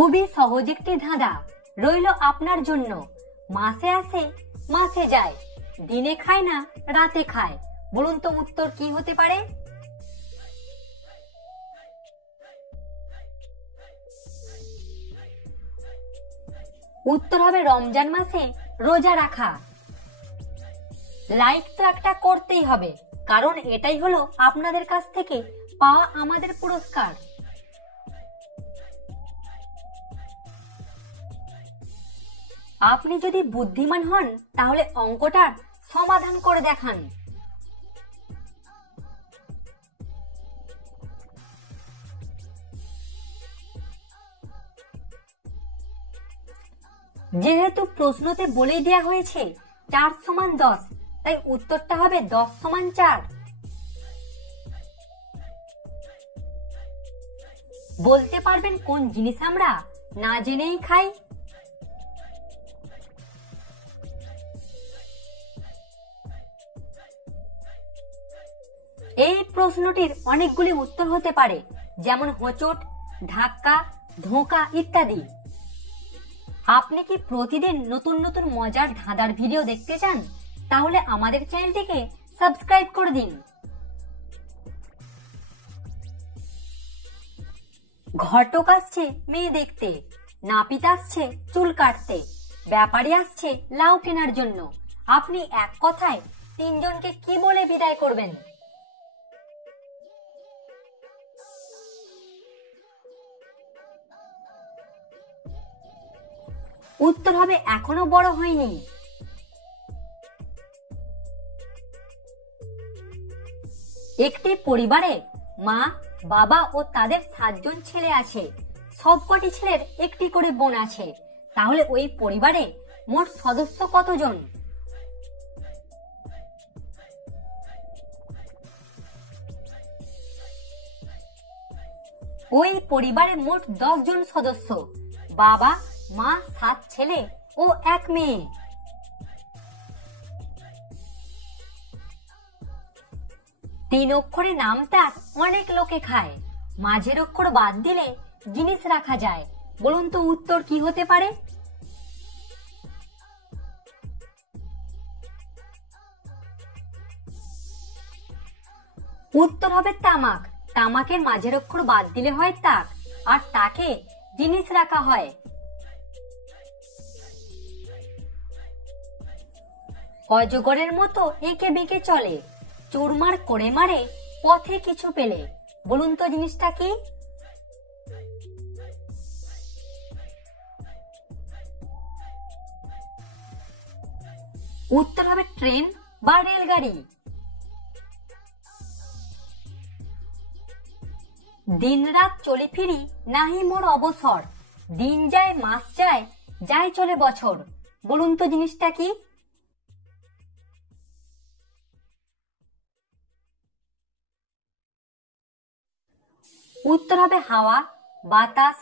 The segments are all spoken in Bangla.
খুবই সহজ একটি ধাঁধা রইল আপনার জন্য। মাসে আসে মাসে যায়, দিনে খায় না রাতে খায়, বলুন তো উত্তর কি হতে পারে? উত্তর হবে রমজান মাসে রোজা রাখা। লাইক তো একটা করতেই হবে, কারণ এটাই হলো আপনাদের কাছ থেকে পাওয়া আমাদের পুরস্কার। আপনি যদি বুদ্ধিমান হন তাহলে অঙ্কটার সমাধান করে দেখান। যেহেতু প্রশ্নতে বলেই দেয়া হয়েছে 4 সমান 10, তাই উত্তরটা হবে 10 সমান 4। বলতে পারবেন কোন জিনিস আমরা না জেনেই খাই? এই প্রশ্নটির অনেকগুলি উত্তর হতে পারে, যেমন হোঁচট, ধাক্কা, ধোঁকা ইত্যাদি। আপনি কি প্রতিদিন নতুন নতুন মজার ধাঁধার ভিডিও দেখতে চান? তাহলে আমাদের চ্যানেলটিকে সাবস্ক্রাইব করে দিন। ঘটক আসছে মেয়ে দেখতে, নাপিত আসছে চুল কাটতে, ব্যাপারী আসছে লাউ কেনার জন্য। আপনি এক কথায় 3 জনকে কি বলে বিদায় করবেন? উত্তর হবে এখনো বড় হয়নি। একটি পরিবারে মা, বাবা ও তাদের 7 জন ছেলে আছে। সবকটি ছেলের একটি করে বোন আছে। তাহলে ওই পরিবারে মোট সদস্য কতজন? ওই পরিবারে মোট 10 জন সদস্য, বাবা, মা, 7 ছেলে ও 1 মেয়ে। তিন অক্ষরে নামটা অনেক লোকে খায়, মাঝের অক্ষর বাদ দিলে জিনিস রাখা যায়। বলুন তো উত্তর কি হতে পারে? উত্তর হবে তামাক। তামাকের মাঝের অক্ষর বাদ দিলে হয় তাক, আর তাকে জিনিস রাখা হয়। অজগরের মতো এঁকে বেঁকে চলে, চুরমার করে মারে পথে কিছু পেলে। বলুন তো জিনিসটা কি? উত্তর হবে ট্রেন বা রেলগাড়ি। দিন রাত চলে ফিরি নাহি মোর অবসর, দিন যায় মাস যায় যায় চলে বছর। বলুন তো জিনিসটা কি? উত্তর হবে হাওয়া, বাতাস,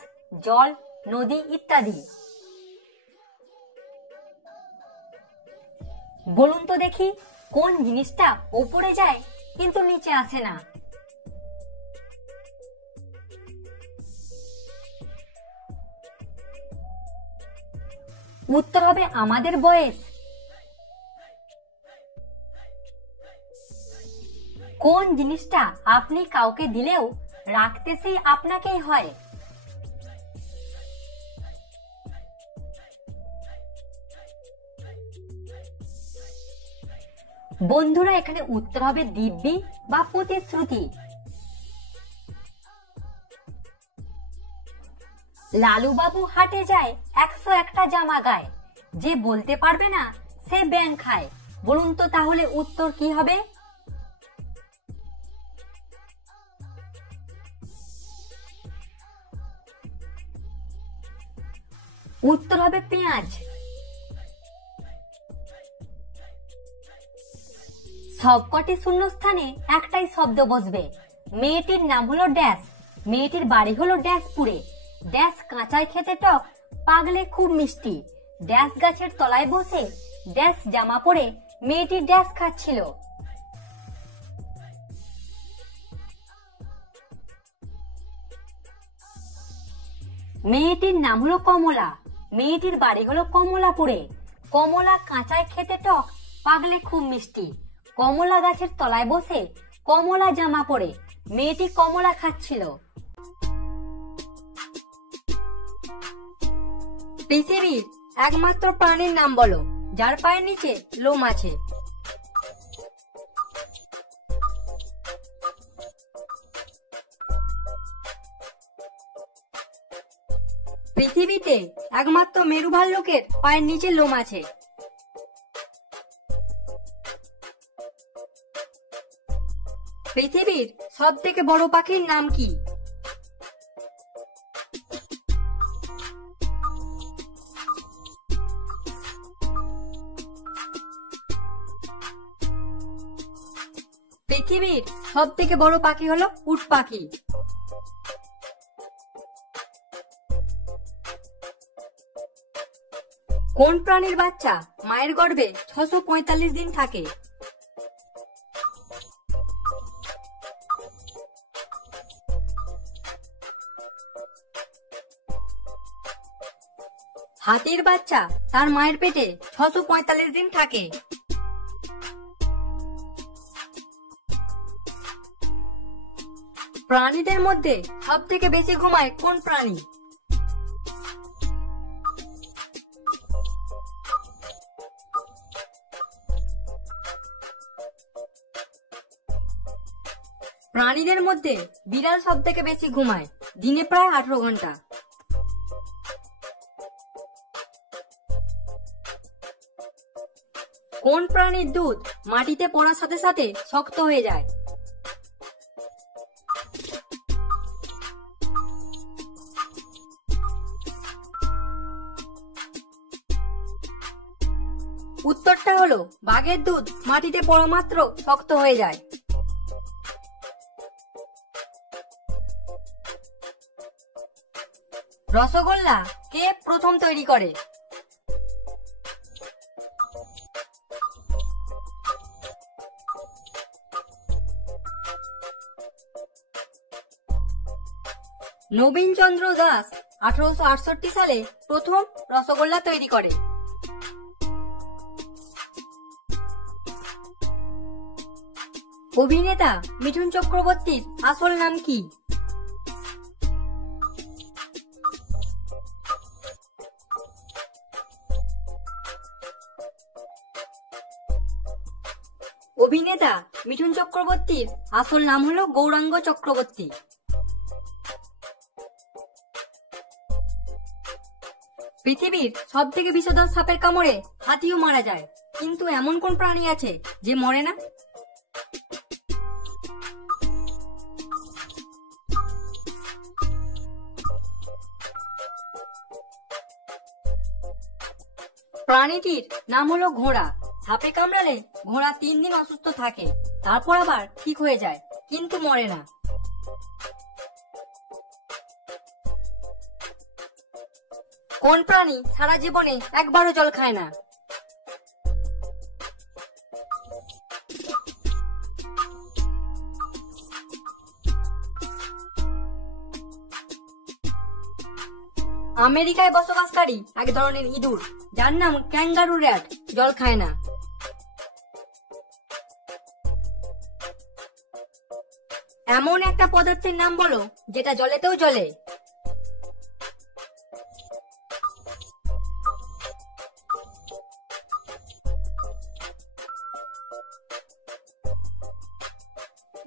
জল, নদী ইত্যাদি। বলুন তো দেখি কোন জিনিসটা উপরে যায় কিন্তু নিচে আসে না? উত্তর হবে আমাদের বয়স। কোন জিনিসটা আপনি কাউকে দিলেও রাখতে সেই আপনাকেই হয়? বন্ধুরা, এখানে উত্তর হবে দিব্যি বা প্রতিশ্রুতি। লালু বাবু হাটে যায় 101টা জামা গায়, যে বলতে পারবে না সে ব্যাং খায়। বলুন তো তাহলে উত্তর কি হবে? উত্তর হবে পেঁয়াজ। সবকটি শূন্যস্থানে একটাই শব্দ বসবে। মেয়েটির নাম হলো ড্যাশ, মেয়েটির বাড়ি হলো ড্যাশপুরে, ড্যাশ কাঁচায় খেতে টক, পাগলে খুব মিষ্টি, ড্যাশ গাছের তলায় বসে ড্যাশ জামা পরে মেয়েটি ড্যাশ খাচ্ছিল। মেয়েটির নাম হলো কমলা। মেয়েটির বাড়ি হলো কমলাপুরে। কমলা কাঁচায় খেতে টক, পাগলে খুব মিষ্টি। কমলা গাছের তলায় বসে কমলা জামা পরে মেয়েটি কমলা খাচ্ছিল। পৃথিবীর একমাত্র প্রাণীর নাম বলো যার পায়ের নিচে লোম আছে। পৃথিবীতে একমাত্র মেরু ভাল্লুকের পায়ের নিচে লোম আছে। পৃথিবীর সব থেকে বড় পাখির নাম কি? পৃথিবীর সব থেকে বড় পাখি হলো উট পাখি। কোন প্রাণীর বাচ্চা মায়ের গর্ভে 645 দিন থাকে? হাতির বাচ্চা তার মায়ের পেটে 645 দিন থাকে। প্রাণীদের মধ্যে সব থেকে বেশি ঘুমায় কোন প্রাণী? প্রাণীদের মধ্যে বিড়াল সব থেকে বেশি ঘুমায়, দিনে প্রায় 18 ঘন্টা। কোন প্রাণীর দুধ মাটিতে পড়ার সাথে সাথে শক্ত হয়ে যায়? উত্তরটা হলো বাঘের দুধ মাটিতে পড়া মাত্র শক্ত হয়ে যায়। রসগোল্লা কে প্রথম তৈরি করে? নবীনচন্দ্র দাস 1868 সালে প্রথম রসগোল্লা তৈরি করে। অভিনেতা মিঠুন চক্রবর্তীর আসল নাম কি? অভিনেতা মিঠুন চক্রবর্তীর আসল নাম হলো গৌরাঙ্গ চক্রবর্তী। পৃথিবীর সব থেকে বিষধর সাপের কামড়ে হাতিও মারা যায়, কিন্তু এমন কোন প্রাণী আছে যে মরে না? প্রাণীটির নাম হলো ঘোড়া। সাপে কামড়ালে ঘোড়া 3 দিন অসুস্থ থাকে, তারপর আবার ঠিক হয়ে যায়, কিন্তু মরে না। কোন প্রাণী সারা জীবনে একবারও জল খায় না? আমেরিকায় বসবাসকারী এক ধরনের ইঁদুর যার নাম ক্যাঙ্গারু র্যাট জল খায় না। এমন একটা পদার্থের নাম বলো যেটা জলেতেও জ্বলে।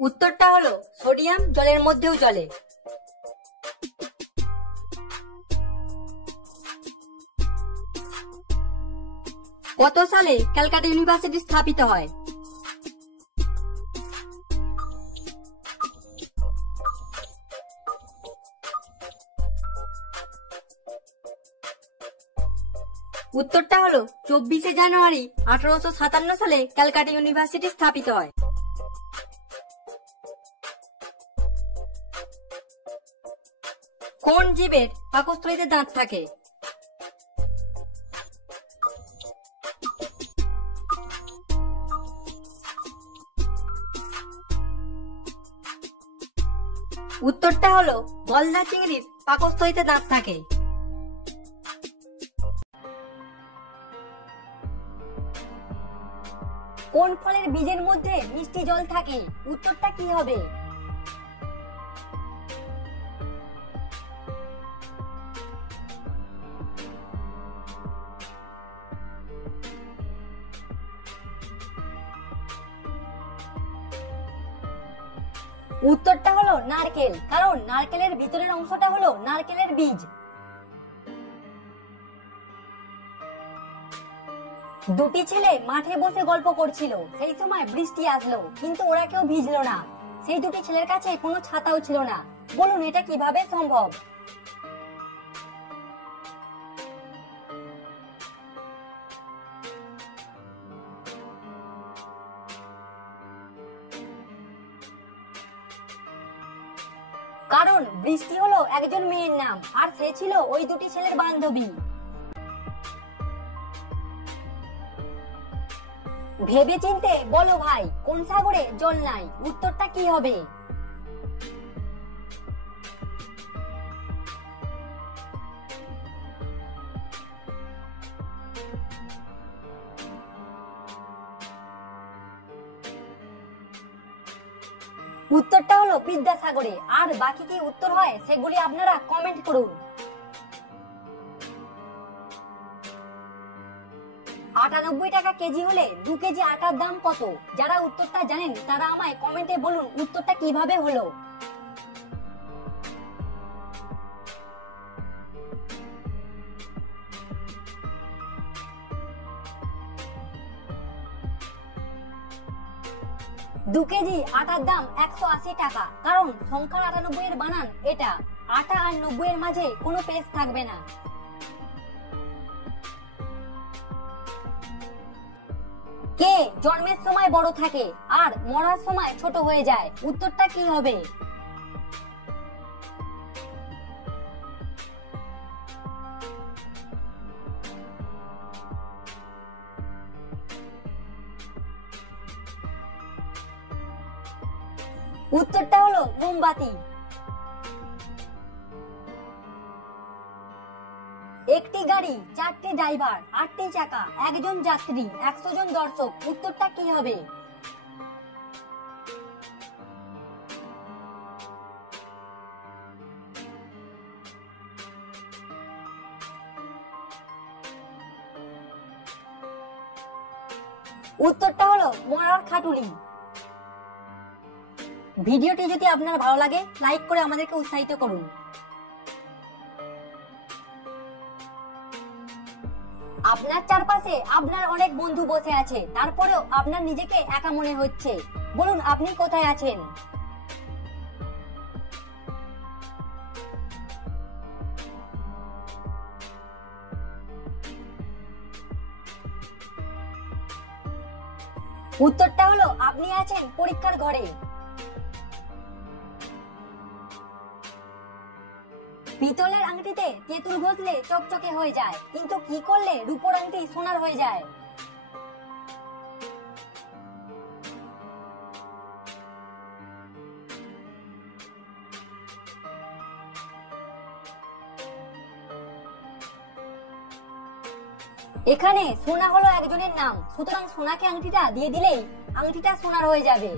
উত্তরটা হলো সোডিয়াম জলের মধ্যেও জ্বলে। কত সালে ক্যালকাটা ইউনিভার্সিটি স্থাপিত হয়? উত্তরটা হলো 24 জানুয়ারি 1857 সালে ক্যালকাটা ইউনিভার্সিটি স্থাপিত হয়। কোন জীবের পাকস্থলীতে দাঁত থাকে? উত্তরটা হলো গলদা চিংড়ির পাকস্থলীতে দাঁত থাকে। কোন ফলের বীজের মধ্যে মিষ্টি জল থাকে? উত্তরটা কি হবে? উত্তরটা হলো নারকেল, কারণ নারকেলের ভিতরের অংশটা হলো নারকেলের বীজ। দুটি ছেলে মাঠে বসে গল্প করছিল, সেই সময় বৃষ্টি আসলো, কিন্তু ওরা কেউ ভিজলো না। সেই দুটি ছেলের কাছে কোনো ছাতাও ছিল না। বলুন এটা কিভাবে সম্ভব? কারণ বৃষ্টি হলো একজন মেয়ের নাম, আর সে ছিল ওই দুটি ছেলের বান্ধবী। ভেবে চিনতে বলো ভাই, কোন সাগরে জল নাই? উত্তরটা কি হবে? উত্তরটা হলো বিদ্যাসাগরে। আর বাকি কি উত্তর হয় সেগুলি আপনারা কমেন্ট করুন। 98 টাকা কেজি হলে 2 কেজি আটার দাম কত? যারা উত্তরটা জানেন তারা আমায় কমেন্টে বলুন উত্তরটা কিভাবে হলো। দু কেজি আটার দাম 180 টাকা, কারণ সংখ্যার 98 এর বানান এটা। আটা আর 90 এর মাঝে কোনো পেজ থাকবে না। কে জন্মের সময় বড় থাকে আর মরার সময় ছোট হয়ে যায়? উত্তরটা কি হবে? উত্তরটা হলো মোমবাতি। একটি গাড়ি, 4টি ড্রাইভার, 8টি চাকা, 1জন যাত্রী, 100 জন দর্শক। উত্তরটা কি হবে? উত্তরটা হলো মরার খাটুলি। ভিডিওটি যদি আপনার ভালো লাগে লাইক করে আমাদেরকে উৎসাহিত করুন। আপনার চারপাশে আপনার অনেক বন্ধু বসে আছে, তারপরেও আপনার নিজেকে একা মনে হচ্ছে। বলুন আপনি কোথায় আছেন? উত্তরটা হলো আপনি আছেন পরীক্ষার ঘরে। পিতলের আংটিতে তেঁতুল ঘষলে চকচকে হয়ে যায়, কিন্তু কি করলে রূপোর আংটি সোনার হয়ে যায়? এখানে সোনা হলো একজনের নাম, সুতরাং সোনাকে আংটিটা দিয়ে দিলেই আংটিটা সোনার হয়ে যাবে।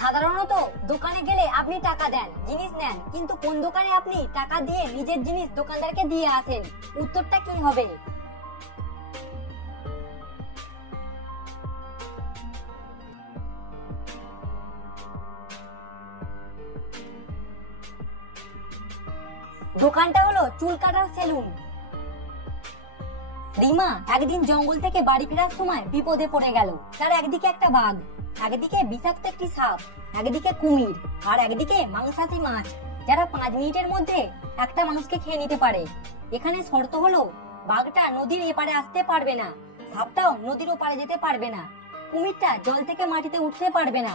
সাধারণত দোকানে গেলে আপনি টাকা দেন, জিনিস নেন, কিন্তু কোন দোকানে আপনি টাকা দিয়ে নিজের জিনিস দোকানদারকে দিয়ে আসেন? উত্তরটা কি হবে? দোকানটা হলো চুল কাটার সেলুন। রিমা একদিন জঙ্গল থেকে বাড়ি ফেরার সময় বিপদে পড়ে গেল। তার একদিকে একটা বাঘ, একদিকে বিষাক্ত একটি সাপ, একদিকে কুমির, আর একদিকে মাংসাশী মাছ, যারা 5 মিনিটের মধ্যে একটা মানুষকে খেয়ে নিতে পারে। এখানে শর্ত হলো বাঘটা নদীর এপারে আসতে পারবে না, সাপটাও নদীর ওপারে যেতে পারবে না, কুমিরটা জল থেকে মাটিতে উঠতে পারবে না।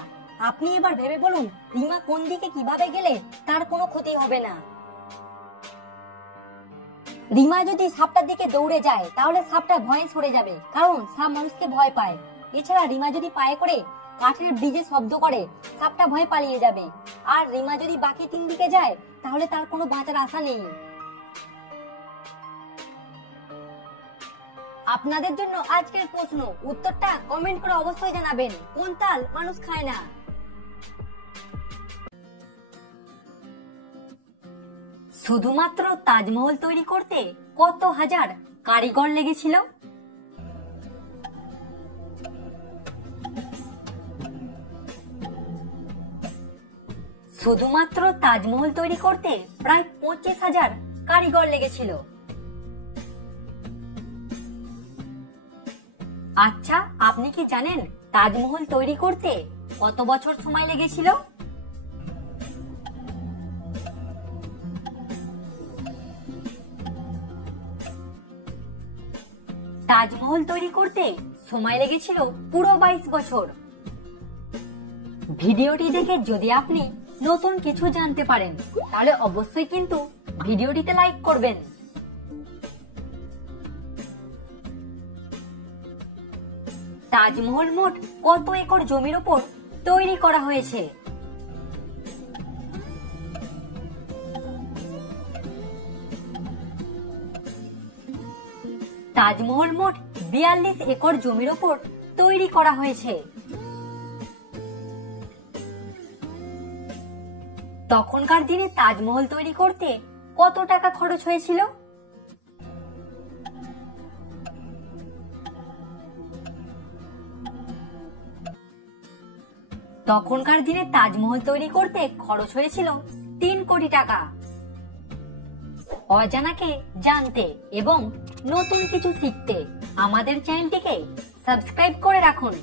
আপনি এবার ভেবে বলুন রিমা কোন দিকে কিভাবে গেলে তার কোনো ক্ষতি হবে না। রিমা যদি সাপটার দিকে দৌড়ে যায় তাহলে সাপটা ভয়ে সরে যাবে, কারণ সাপ মানুষকে ভয় পায়। এছাড়া রিমা যদি পায়ে করে কাঠের ব্রিজে শব্দ করে সাপটা ভয় পালিয়ে যাবে, আর রিমা যদি বাকি 3 দিকে যায় তাহলে তার কোনো বাঁচার আশা নেই। আপনাদের জন্য আজকের প্রশ্ন, উত্তরটা কমেন্ট করে অবশ্যই জানাবেন। কোন তাল মানুষ খায় না? শুধুমাত্র তাজমহল তৈরি করতে কত হাজার কারিগর লেগেছিল? শুধুমাত্র তাজমহল তৈরি করতে প্রায় 25,000 কারিগর লেগেছিল। আচ্ছা, আপনি কি জানেন তাজমহল তৈরি করতে কত বছর সময় লেগেছিল? তাজমহল তৈরি করতে সময় লেগেছিল পুরো 22 বছর। ভিডিওটি দেখে যদি আপনি নতুন কিছু জানতে পারেন তাহলে অবশ্যই কিন্তু ভিডিওটিতে লাইক করবেন। তাজমহল মোট কত একর জমির উপর তৈরি করা হয়েছে? তাজমহল মোট 42 একর জমির উপর তৈরি করা হয়েছে। তখনকার দিনে তাজমহল তৈরি করতে কত টাকা খরচ হয়েছিল? তখনকার দিনে তাজমহল তৈরি করতে খরচ হয়েছিল 3 কোটি টাকা। অজানাকে জানতে এবং নতুন কিছু শিখতে আমাদের চ্যানেলটিকে সাবস্ক্রাইব করে রাখুন।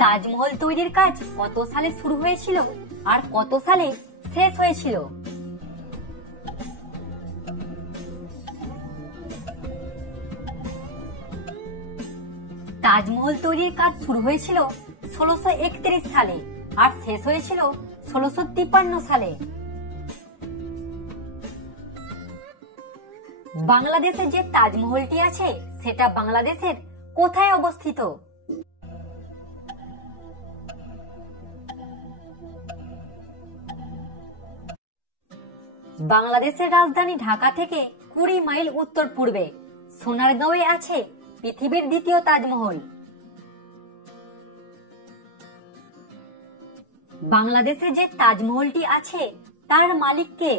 তাজমহল তৈরির কাজ কত সালে শুরু হয়েছিল আর কত সালে শেষ হয়েছিল? তাজমহল তৈরির কাজ শুরু হয়েছিল 1631 সালে আর শেষ হয়েছিল 1653 সালে। বাংলাদেশে যে তাজমহলটি আছে সেটা বাংলাদেশের কোথায় অবস্থিত? বাংলাদেশের রাজধানী ঢাকা থেকে 20 মাইল উত্তর পূর্বে সোনারগাঁওয়ে আছে পৃথিবীর দ্বিতীয় তাজমহল। বাংলাদেশে যে তাজমহলটি আছে তার মালিক কে?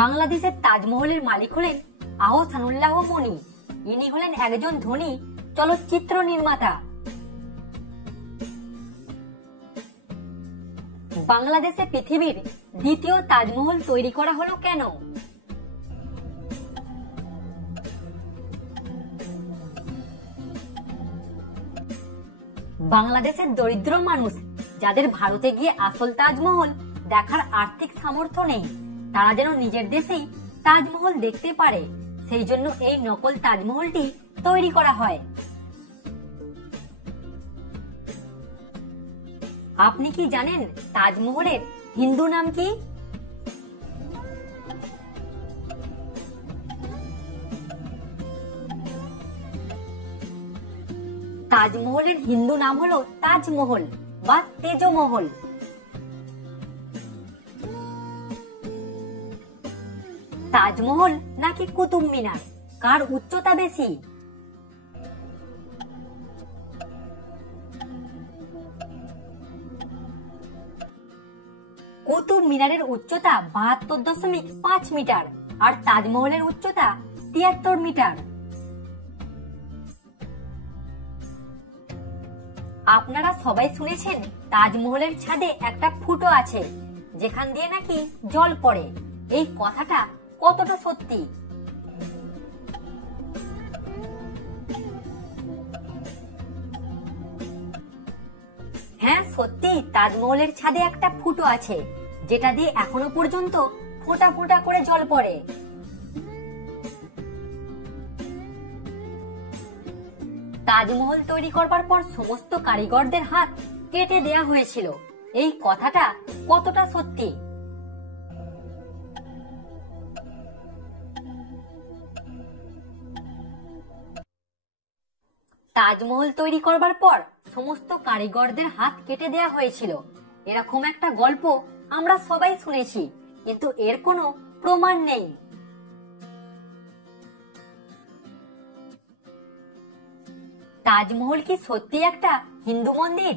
বাংলাদেশের তাজমহলের মালিক হলেন আহসানুল্লাহ মনি। ইনি হলেন একজন ধনী চলচ্চিত্র নির্মাতা। বাংলাদেশে পৃথিবীর দ্বিতীয় তাজমহল তৈরি করা হলো কেন? বাংলাদেশের দরিদ্র মানুষ যাদের ভারতে গিয়ে আসল তাজমহল দেখার আর্থিক সামর্থ্য নেই, তারা যেন নিজের দেশেই তাজমহল দেখতে পারে, সেই জন্য এই নকল তাজমহলটি তৈরি করা হয়। আপনি কি জানেন তাজমহলের হিন্দু নাম কি? তাজমহলের হিন্দু নাম হলো তাজমহল বা তেজমহল। তাজমহল নাকি কুতুব মিনার, কার উচ্চতা বেশি? কুতুব মিনারের উচ্চতা 72.5 মিটার আর তাজমহলের উচ্চতা 73 মিটার। আপনারা সবাই শুনেছেন তাজমহলের ছাদে একটা ফুটো আছে যেখান দিয়ে নাকি জল পড়ে। এই কথাটা কতটা সত্যি? হ্যাঁ সত্যি, তাজমহলের ছাদে একটা ফুটো আছে যেটা দিয়ে এখনো পর্যন্ত ফোঁটা ফোঁটা করে জল পড়ে। তাজমহল তৈরি করবার পর সমস্ত কারিগরদের হাত কেটে দেয়া হয়েছিল। এই কথাটা কতটা সত্যি? তাজমহল তৈরি করবার পর সমস্ত কারিগরদের হাত কেটে দেয়া হয়েছিল, এরকম একটা গল্প আমরা সবাই শুনেছি, কিন্তু এর কোনো প্রমাণ নেই। তাজমহল কি সত্যি একটা হিন্দু মন্দির?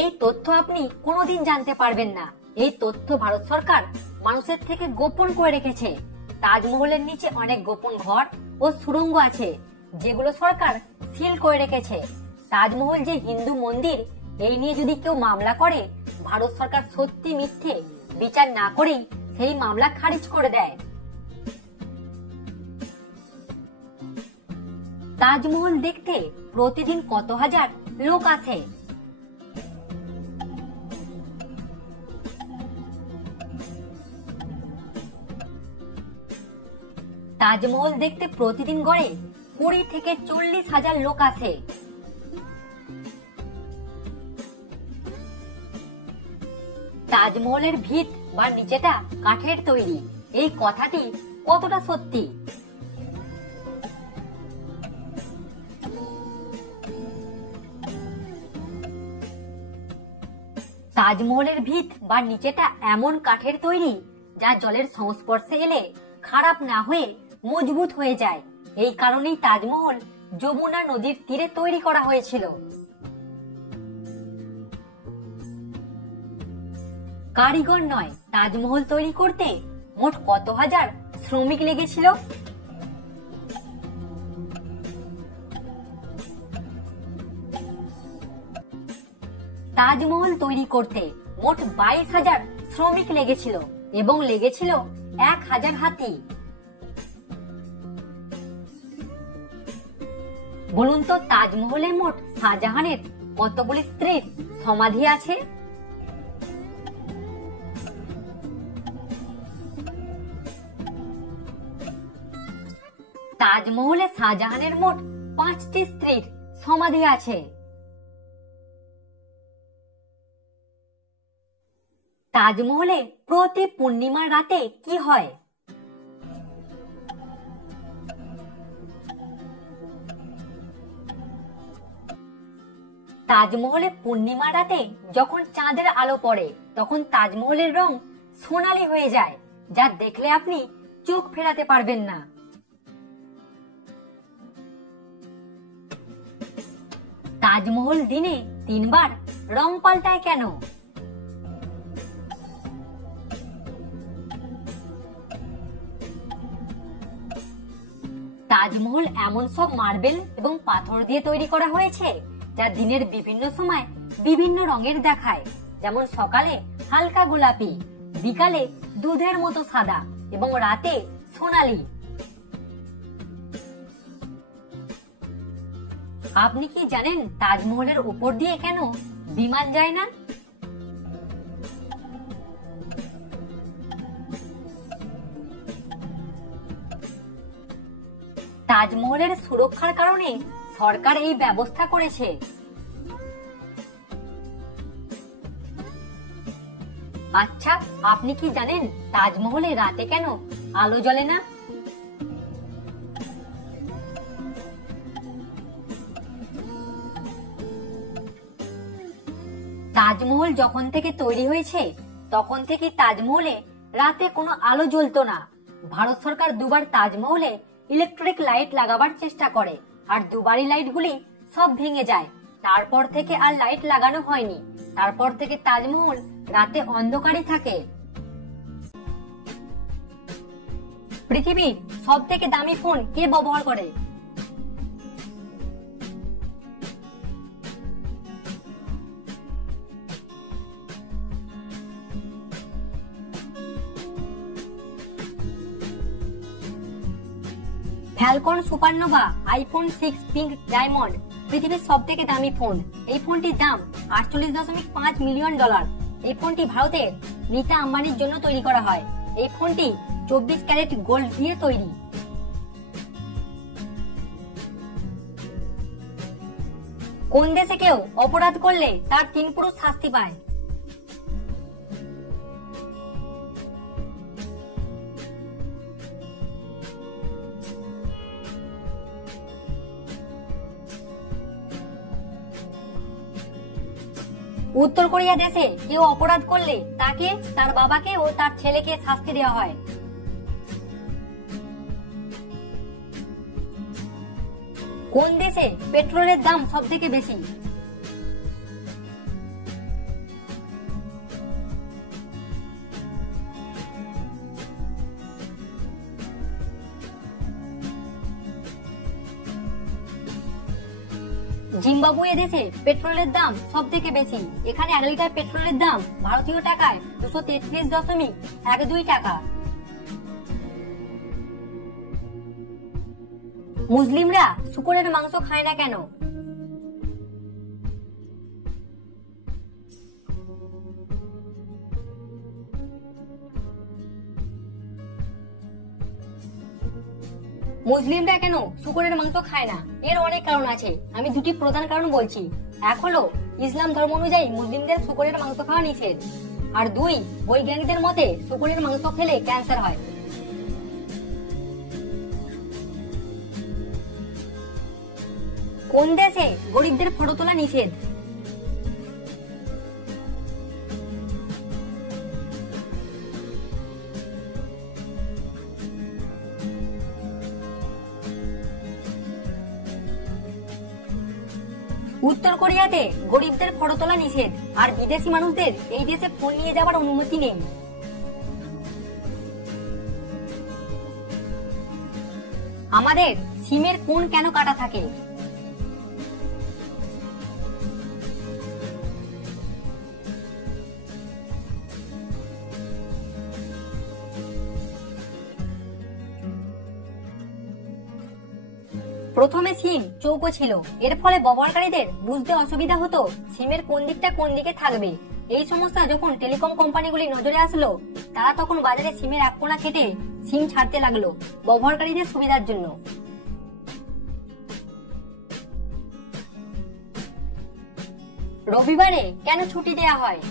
এই তথ্য আপনি কোনোদিন জানতে পারবেন না। এই তথ্য ভারত সরকার মানুষের থেকে গোপন করে রেখেছে। তাজমহলের নিচে অনেক গোপন ঘর ও সুড়ঙ্গ আছে, যেগুলো সরকার সিল করে রেখেছে। তাজমহল যে হিন্দু মন্দির, এই নিয়ে যদি কেউ মামলা করে, ভারত সরকার সত্যি মিথ্যে বিচার না করেই সেই মামলা খারিজ করে দেয়। তাজমহল দেখতে প্রতিদিন কত হাজার লোক আসে? তাজমহল দেখতে প্রতিদিন গড়ে 20 থেকে 40 হাজার লোক আসে। তাজমহলের ভিত বা নিচেটা কাঠের তৈরি, এই কথাটি কতটা সত্যি? তাজমহলের ভিত বা নিচেটা এমন কাঠের তৈরি যা জলের সংস্পর্শে এলে খারাপ না হয়ে মজবুত হয়ে যায়। এই কারণেই তাজমহল যমুনা নদীর তীরে তৈরি করা হয়েছিল। কারিগর নয়, তাজমহল তৈরি করতে মোট কত হাজার শ্রমিক লেগেছিল? তাজমহল তৈরি করতে মোট 22,000 শ্রমিক লেগেছিল এবং লেগেছিল 1,000 হাতি। বলুন তো, তাজমহলে মোট শাহজাহানের কতগুলি স্ত্রীর সমাধি আছে? তাজমহলে শাহজাহানের মোট 5টি স্ত্রীর সমাধি আছে। তাজমহলে প্রতি পূর্ণিমার রাতে কি হয়? তাজমহলে পূর্ণিমা রাতে যখন চাঁদের আলো পড়ে, তখন তাজমহলের রং সোনালী হয়ে যায়, যা দেখলে আপনি চোখ ফেরাতে পারবেন না। তাজমহল দিনে 3 বার রং পাল্টায় কেন? তাজমহল এমন সব মার্বেল এবং পাথর দিয়ে তৈরি করা হয়েছে যা দিনের বিভিন্ন সময় বিভিন্ন রঙের দেখায়, যেমন সকালে হালকা গোলাপি, বিকালে দুধের মতো সাদা এবং রাতে সোনালী। আপনি কি জানেন তাজমহলের উপর দিয়ে কেন বিমান যায় না? তাজমহলের সুরক্ষার কারণে সরকার এই ব্যবস্থা করেছে। আচ্ছা, আপনি কি জানেন তাজমহলে রাতে কেন আলো জ্বলে না? তাজমহল যখন থেকে তৈরি হয়েছে তখন থেকে তাজমহলে রাতে কোনো আলো জ্বলতো না। ভারত সরকার 2 বার তাজমহলে ইলেকট্রিক লাইট লাগাবার চেষ্টা করে, আর 2 বারই লাইটগুলি সব ভেঙে যায়। তারপর থেকে আর লাইট লাগানো হয়নি। তারপর থেকে তাজমহল রাতে অন্ধকারই থাকে। পৃথিবীর সব থেকে দামি ফোন কে ব্যবহার করে? Falcon supernova iPhone 6 pink diamond পৃথিবীর সব থেকে দামি ফোন। এই ফোনটির দাম $48.5 মিলিয়ন। এই ফোনটি ভারতের নীতা আম্বানির জন্য তৈরি করা হয়। এই ফোনটি 24 ক্যারেট গোল্ড দিয়ে তৈরি। কোন দেশে কেউ অপরাধ করলে তার 3 পুরুষ শাস্তি পায়? উত্তর কোরিয়া দেশে কেউ অপরাধ করলে তাকে, তার বাবাকে ও তার ছেলেকে শাস্তি দেওয়া হয়। কোন দেশে পেট্রোলের দাম সবথেকে বেশি? জিম্বাবুয়ে দেশে পেট্রোলের দাম সব থেকে বেশি। এখানে 1 লিটার পেট্রোলের দাম ভারতীয় টাকায় 233.12 টাকা। মুসলিমরা শূকরের মাংস খায় না কেন? মুসলিমরা কেন শূকরের মাংস খায় না? এর অনেক কারণ আছে, আমি দুটি প্রধান কারণ বলছি। এক হলো ইসলাম ধর্ম অনুযায়ী মুসলিমদের শূকরের মাংস খাওয়া নিষেধ, আর 2, বৈজ্ঞানিকদের মতে শূকরের মাংস খেলে ক্যান্সার হয়। কোন দেশে গরিবদের ফটো তোলা নিষেধ? উত্তর কোরিয়াতে গরিবদের ফটো তোলা নিষেধ, আর বিদেশি মানুষদের এই দেশে ফোন নিয়ে যাওয়ার অনুমতি নেই। আমাদের সিমের কোন কেন কাটা থাকে? প্রথমে সিম চৌকো ছিল, এর ফলে ব্যবহারকারীদের বুঝতে অসুবিধা হতো সিমের কোন দিকটা কোন দিকে থাকবে। এই সমস্যা যখন টেলিকম কোম্পানিগুলি নজরে আসলো, তারা তখন বাজারে সিমের এক কোণা কেটে সিম ছাড়তে লাগলো ব্যবহারকারীদের সুবিধার জন্য। রবিবারে কেন ছুটি দেয়া হয়?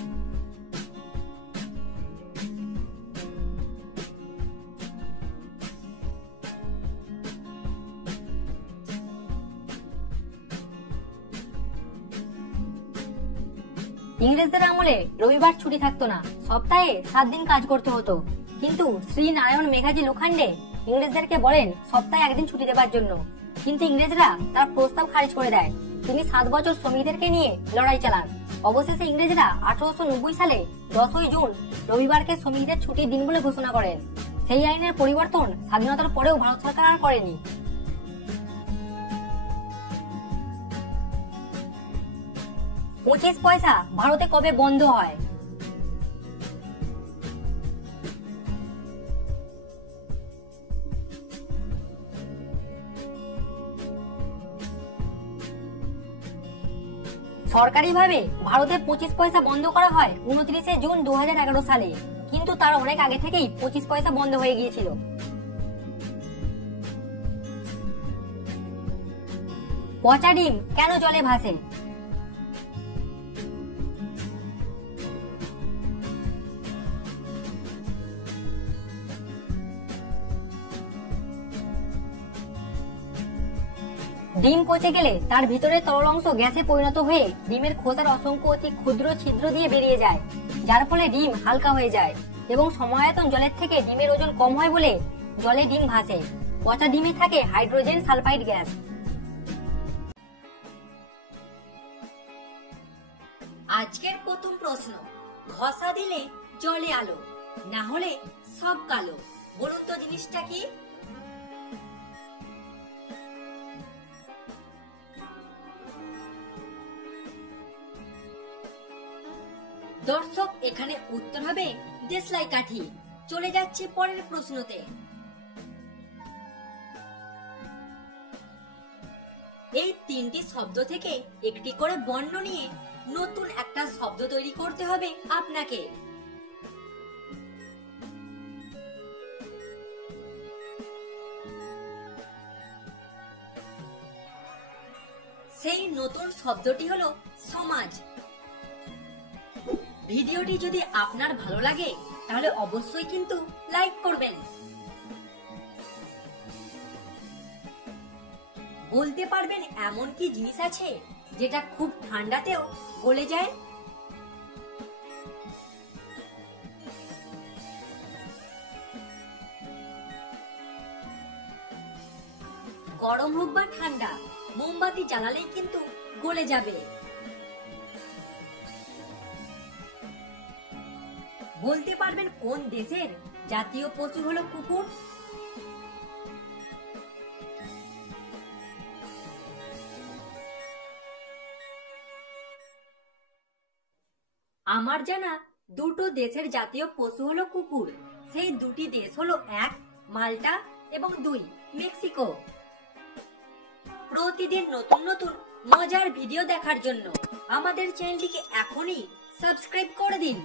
ইংরেজদের আমলে রবিবার ছুটি থাকতো না, সপ্তাহে 7 দিন কাজ করতে হতো। কিন্তু শ্রী নারায়ণ মেঘাজি লোখান্ডে ইংরেজদেরকে বলেন সপ্তাহে 1 দিন ছুটি দেওয়ার জন্য, কিন্তু ইংরেজরা তার প্রস্তাব খারিজ করে দেয়। তিনি 7 বছর শ্রমিকদেরকে নিয়ে লড়াই চালান। অবশেষে ইংরেজরা 1890 সালে 10ই জুন রবিবারকে শ্রমিকদের ছুটির দিন বলে ঘোষণা করেন। সেই আইনের পরিবর্তন স্বাধীনতার পরেও ভারত সরকার আর করেনি। 25 পয়সা ভারতে কবে বন্ধ হয়? সরকারিভাবে ভারতে 25 পয়সা বন্ধ করা হয় 29 জুন 2011 সালে, কিন্তু তার অনেক আগে থেকেই 25 পয়সা বন্ধ হয়ে গিয়েছিল। পচা ডিম কেন জলে ভাসে? ডিম পচে গেলে তার ভিতরে তরল অংশ গ্যাসে পরিণত হয়ে ডিমের খোসার অসংখ্য অতি ক্ষুদ্র ছিদ্র দিয়ে বেরিয়ে যায়, যার ফলে ডিম হালকা হয়ে যায় এবং সমায়তন জলের থেকে ডিমের ওজন কম হয় বলে জলে ডিম ভাসে। পচা ডিমে থাকে হাইড্রোজেন সালফাইড গ্যাস। আজকের প্রথম প্রশ্ন, ঘষা দিলে জলে আলো, না হলে সব কালো, বলুন তো জিনিসটা কি? দর্শক, এখানে উত্তর হবে দেশলাই কাঠি। চলে যাচ্ছে পরের প্রশ্নতে। এই 3টি শব্দ থেকে একটি করে বর্ণ নিয়ে নতুন একটা শব্দ তৈরি করতে হবে আপনাকে। সেই নতুন শব্দটি হলো সমাজ। ভিডিওটি যদি আপনার ভালো লাগে তাহলে অবশ্যই কিন্তু লাইক করবেন। বলতে পারবেন এমন কি জিনিস আছে যেটা খুব ঠান্ডাতেও গলে যায়? গরম হোক বা ঠান্ডা, মোমবাতি জ্বালালেই কিন্তু গলে যাবে। বলতে পারবেন কোন দেশের জাতীয় পশু হলো কুকুর? আমার জানা দুটো দেশের জাতীয় পশু হলো কুকুর। সেই দুটি দেশ হলো 1 মাল্টা এবং 2 মেক্সিকো। প্রতিদিন নতুন নতুন মজার ভিডিও দেখার জন্য আমাদের চ্যানেলটিকে এখনই সাবস্ক্রাইব করে দিন।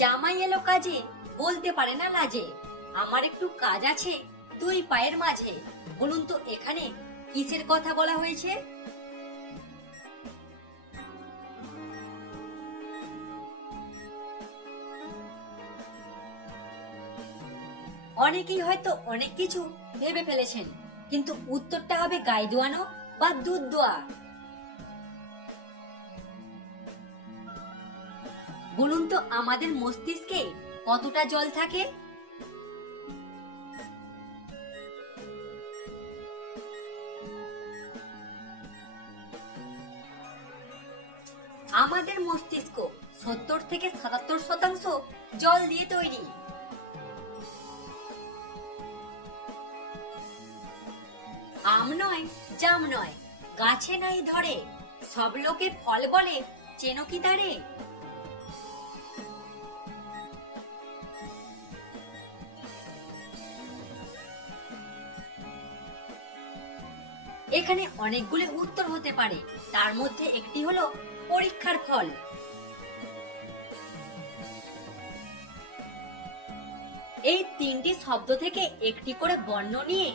জামাই এলো কাজে, বলতে পারে না লাজে। আমার একটু কাজ আছে 2 পায়ের মাঝে। বলুন তো এখানে কিসের কথা বলা হয়েছে? অনেকেই হয়তো অনেক কিছু ভেবে ফেলেছেন, কিন্তু উত্তরটা হবে গায়ে দোয়ানো বা দুধ দোয়া। বলুন তো আমাদের মস্তিষ্কে কতটা জল থাকে? আমাদের মস্তিষ্ক 70 থেকে 77% জল দিয়ে তৈরি। আম নয় জাম নয়, গাছে নাই ধরে, সব লোকে ফল বলে, চেনো কি তারে? এখানে অনেকগুলো উত্তর হতে পারে, তার মধ্যে একটি হলো পরীক্ষার ফল। এই 3টি শব্দ থেকে একটি করে বর্ণ নিয়ে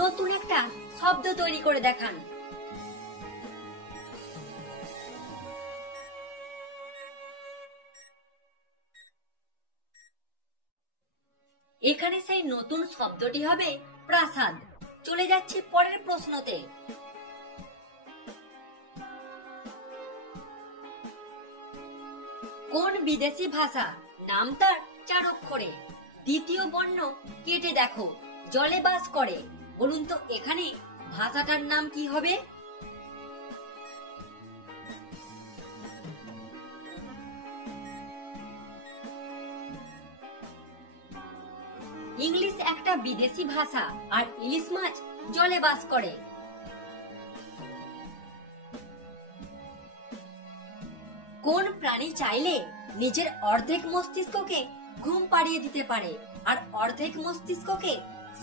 নতুন একটা শব্দ তৈরি করে দেখান। এখানে সেই নতুন শব্দটি হবে প্রাসাদ। চলে যাচ্ছি পরের প্রশ্নতে। কোন বিদেশি ভাষা নাম তার 4 অক্ষরে, দ্বিতীয় বর্ণ কেটে দেখো, জলে বাস করে? বলুন তো এখানে ভাষাটার নাম কি হবে? ইংলিশ একটা বিদেশি ভাষা, আর ইলিশ মাছ জলে বাস করে। কোন প্রাণী চাইলে নিজের অর্ধেক মস্তিষ্ককে ঘুম পাড়িয়ে দিতে পারে আর অর্ধেক মস্তিষ্ককে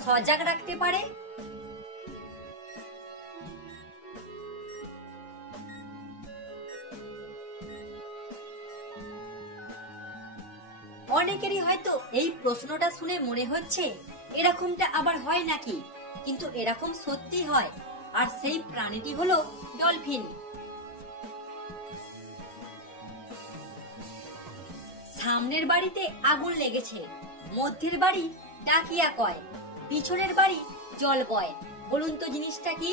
সজাগ রাখতে পারে? অনেকেরই হয়তো এই প্রশ্নটা শুনে মনে হচ্ছে এরকমটা আবার হয় নাকি, কিন্তু এরকম সত্যি হয়, আর সেই প্রাণীটি হলো ডলফিন। সামনের বাড়িতে আগুন লেগেছে, মধ্যের বাড়ি ডাকিয়া কয়, পিছনের বাড়ি জল বয়। বলুন তো জিনিসটা কি?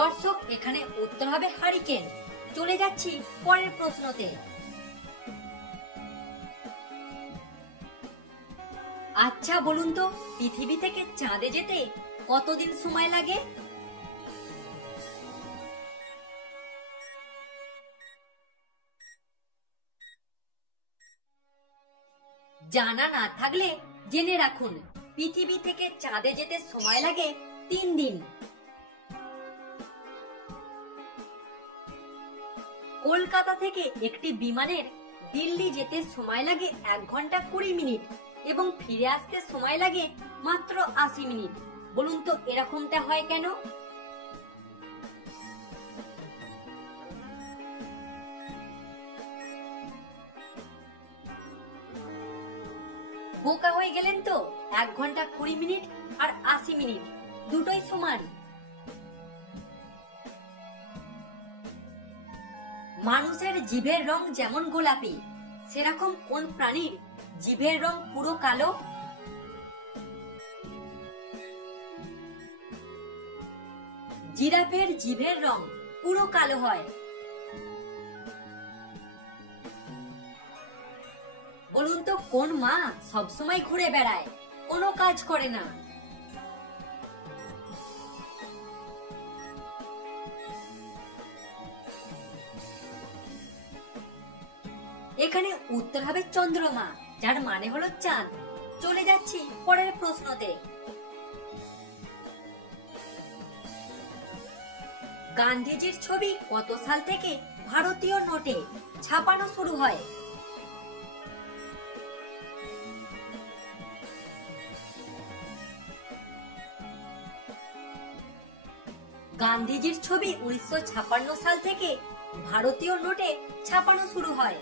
দর্শক এখানে উত্তর হবে হারিকেন। চলে যাচ্ছি পরের প্রশ্নতে। আচ্ছা বলুন তো পৃথিবী থেকে চাঁদে যেতে কতদিন সময় লাগে? জানা না থাকলে জেনে রাখুন, পৃথিবী থেকে চাঁদে যেতে সময় লাগে 3 দিন। কলকাতা থেকে একটি বিমানের দিল্লি যেতে সময় লাগে 1 ঘন্টা 20 মিনিট এবং ফিরে আসতে সময় লাগে মাত্র 80 মিনিট। বলুন তো এরকমটা হয় কেন? বোকা হয়ে গেলেন তো? 1 ঘন্টা 20 মিনিট আর 80 মিনিট দুটোই সমান। মানুষের জিভের রং যেমন গোলাপি, সেরকম কোন প্রাণীর জিভের রং পুরো কালো? জিরাফের জিভের রং পুরো কালো হয়? বলুন তো কোন মা সবসময় ঘুরে বেড়ায়, কোনো কাজ করে না? এখানে উত্তর হবে চন্দ্রমা, যার মানে হলো চাঁদ। চলে যাচ্ছি পরের প্রশ্নতে। গান্ধীজির ছবি কত সাল থেকে ভারতীয় নোটে ছাপানো শুরু হয়? গান্ধীজির ছবি 1956 সাল থেকে ভারতীয় নোটে ছাপানো শুরু হয়।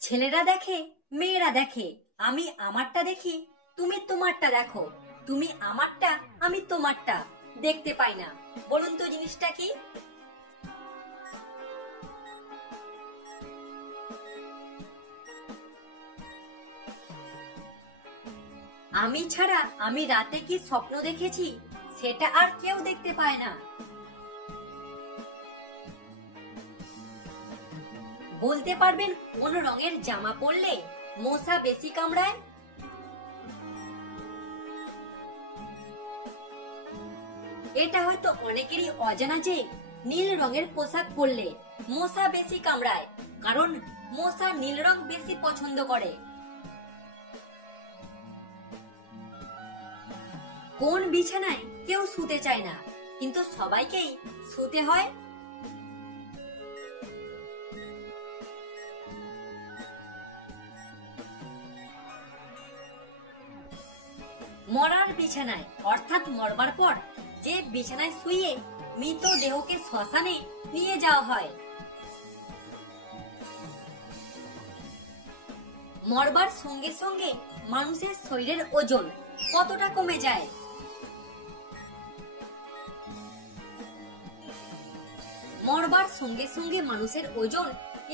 ছেলেরা দেখে, মেয়েরা দেখে, আমি আমারটা দেখি, তুমি তোমারটা দেখো, তুমি আমারটা, আমি তোমারটা দেখতে পাই না। বলুন তো জিনিসটা কি? আমি ছাড়া আমি রাতে কি স্বপ্ন দেখেছি সেটা আর কেউ দেখতে পায় না। বলতে পারবেন কোন রঙের জামা পরলে মশা বেশি কামড়ায়? এটা হয়তো অনেকেরই অজানা যে নীল রঙের পোশাক পরলে মশা বেশি কামড়ায়, কারণ মশা নীল রং বেশি পছন্দ করে। কোন বিছানায় কেউ শুতে চায় না কিন্তু সবাইকেই শুতে হয়? মরার বিছানায়, অর্থাৎ মরবার পর যে বিছানায় শুয়ে মৃত দেহকে শ্মশানে নিয়ে যাওয়া হয়। মরবার সঙ্গে সঙ্গে মানুষের শরীরের ওজন কতটা কমে যায়? মরবার সঙ্গে সঙ্গে মানুষের ওজন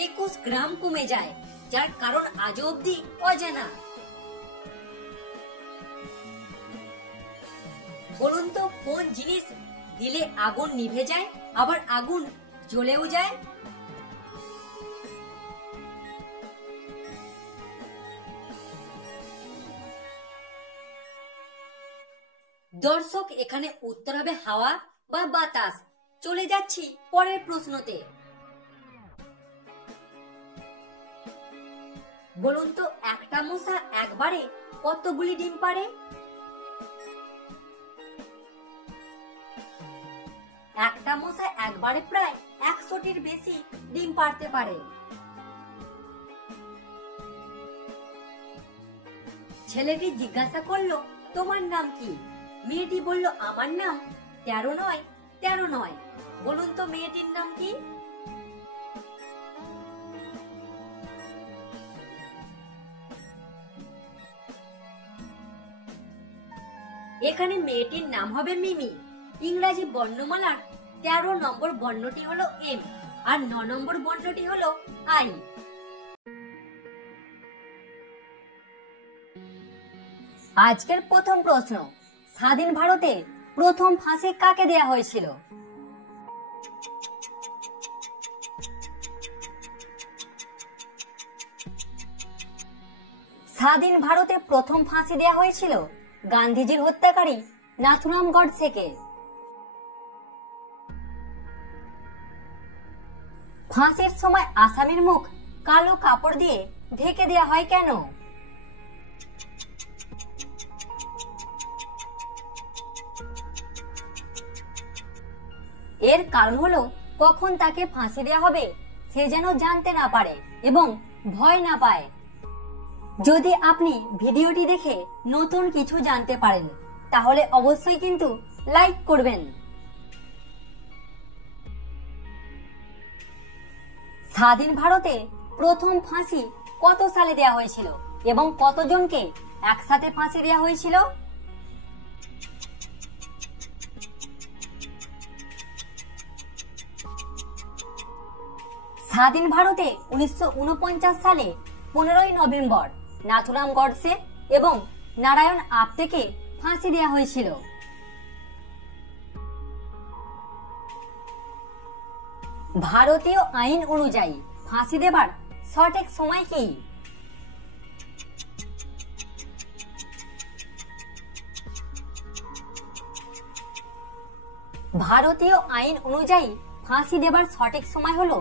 21 গ্রাম কমে যায়, যার কারণ আজও অবধি অজানা। বলুন তো কোন জিনিস দিলে আগুন নিভে যায় আবার আগুন জ্বলেও যায়? দর্শক, এখানে উত্তর হবে হাওয়া বা বাতাস। চলে যাচ্ছি পরের প্রশ্নতে। বলুন তো একটা মশা একবারে কতগুলি ডিম পাড়ে? একটা মশা একবারে প্রায় 100টির বেশি ডিম পাড়তে পারে। ছেলেটি জিজ্ঞাসা করলো তোমার নাম কি? মেয়েটি বলল আমার নাম 13 নয়। বলুন তো মেয়েটির নাম কি? এখানে মেয়েটির নাম হবে মিমি। ইংরাজি বর্ণমালার 13 নম্বর বর্ণটি হলো এম আর 9 নম্বর বর্ণটি হলো আই। আজকের প্রথম প্রশ্ন, স্বাধীন ভারতে প্রথম ফাঁসি কাকে দেয়া হয়েছিল? স্বাধীন ভারতে প্রথম ফাঁসি দেয়া হয়েছিল গান্ধীজির হত্যাকারী নাথুরাম গডসেকে। ফাঁসির সময় আসামির মুখ কালো কাপড় দিয়ে ঢেকে দেয়া হয় কেন? এর কারণ হলো কখন তাকে ফাঁসি দেয়া হবে সে যেন জানতে না পারে এবং ভয় না পায়। যদি আপনি ভিডিওটি দেখে নতুন কিছু জানতে পারেন তাহলে অবশ্যই কিন্তু লাইক করবেন। স্বাধীন ভারতে প্রথম ফাঁসি কত সালে দেয়া হয়েছিল এবং কতজনকে একসাথে ফাঁসি দেয়া হয়েছিল? স্বাধীন ভারতে 1949 সালে 15ই নভেম্বর নাথুরাম গডসে এবং নারায়ণ আপ্তেকে ফাঁসি দেয়া হয়েছিল। ভারতীয় আইন অনুযায়ী ফাঁসি দেবার সঠিক সময় কি? ভারতীয় আইন অনুযায়ী ফাঁসি দেবার সঠিক সময় হলো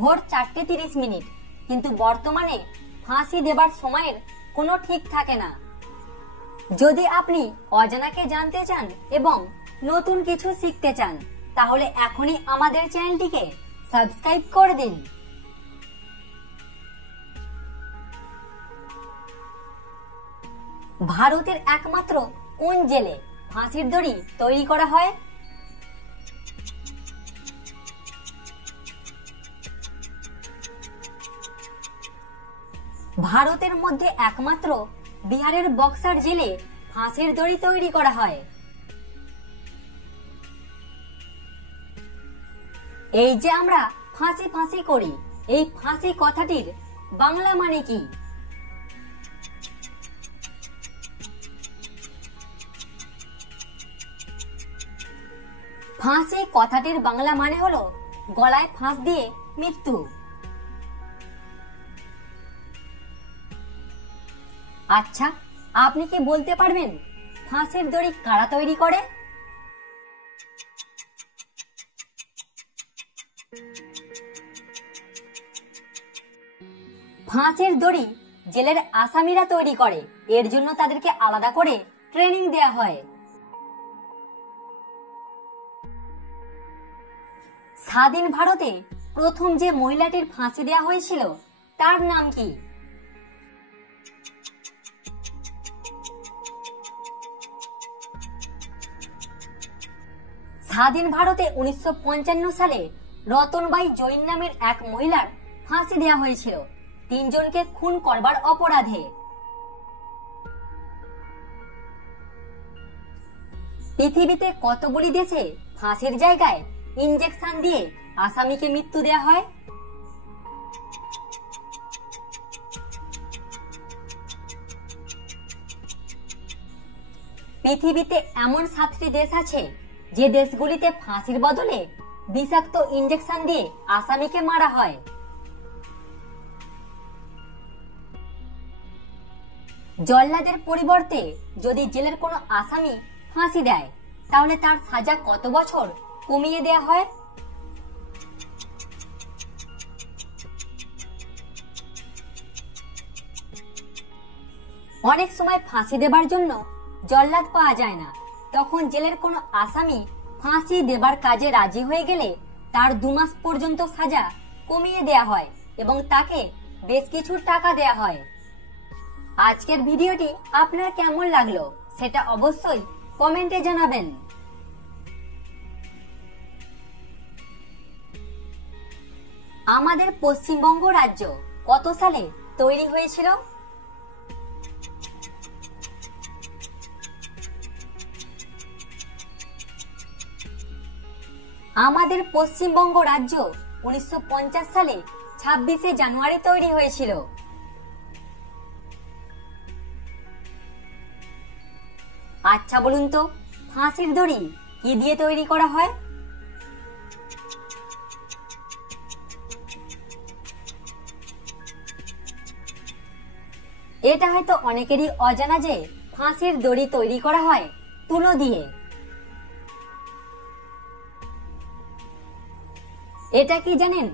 ভোর 4:30। কিন্তু বর্তমানে ফাঁসি দেবার সময়ের কোনো ঠিক থাকে না। যদি আপনি অজানাকে জানতে চান এবং নতুন কিছু শিখতে চান তাহলে এখনই আমাদের চ্যানেলটিকে সাবস্ক্রাইব করে দিন। ভারতের একমাত্র কোন জেলে ফাঁসির দড়ি তৈরি করা হয়? ভারতের মধ্যে একমাত্র বিহারের বক্সার জেলে ফাঁসির দড়ি তৈরি করা হয়। এই যে আমরা ফাঁসি ফাঁসি করি, এই ফাঁসি কথাটির বাংলা মানে কি? ফাঁসি কথাটির বাংলা মানে হলো গলায় ফাঁস দিয়ে মৃত্যু। আচ্ছা, আপনি কি বলতে পারবেন ফাঁসির দড়ি কারা তৈরি করে? ফাঁসির দড়ি জেলের আসামিরা তৈরি করে, এর জন্য তাদেরকে আলাদা করে ট্রেনিং দেয়া হয়। স্বাধীন ভারতে প্রথম যে মহিলাটির ফাঁসি দেয়া হয়েছিল তার নাম কি? স্বাধীন ভারতে 1955 সালে রতনবাই জৈন নামের এক মহিলার ফাঁসি দেয়া হয়েছিল 3 জনকে খুন করবার অপরাধে। পৃথিবীতে কতগুলি দেশে ফাঁসির জায়গায় ইনজেকশন দিয়ে আসামিকে মৃত্যু দেয়া হয়? পৃথিবীতে এমন 7টি দেশ আছে যে দেশগুলিতে ফাঁসির বদলে বিষাক্ত ইনজেকশন দিয়ে আসামিকে মারা হয়। জল্লাদের পরিবর্তে যদি জেলের কোনো আসামি ফাঁসি দেয় তাহলে তার সাজা কত বছর কমিয়ে দেয়া হয়? অনেক সময় ফাঁসি দেবার জন্য জল্লাদ পাওয়া যায় না, তখন জেলের কোনো আসামি ফাঁসি দেবার কাজে রাজি হয়ে গেলে তার 2 মাস পর্যন্ত সাজা কমিয়ে দেয়া হয় এবং তাকে বেশ কিছু টাকা দেয়া হয়। আজকের ভিডিওটি আপনার কেমন লাগলো সেটা অবশ্যই কমেন্টে জানাবেন। আমাদের পশ্চিমবঙ্গ রাজ্য কত সালে তৈরি হয়েছিল? আমাদের পশ্চিমবঙ্গ রাজ্য 1950 সালে 26শে জানুয়ারি তৈরি হয়েছিল। আচ্ছা বলুন তো, ফাঁসির দড়ি কি দিয়ে তৈরি করা হয়? এটা হয়তো অনেকেরই অজানা যে ফাঁসির দড়ি তৈরি করা হয় তুলো দিয়ে। এটা কি জানেন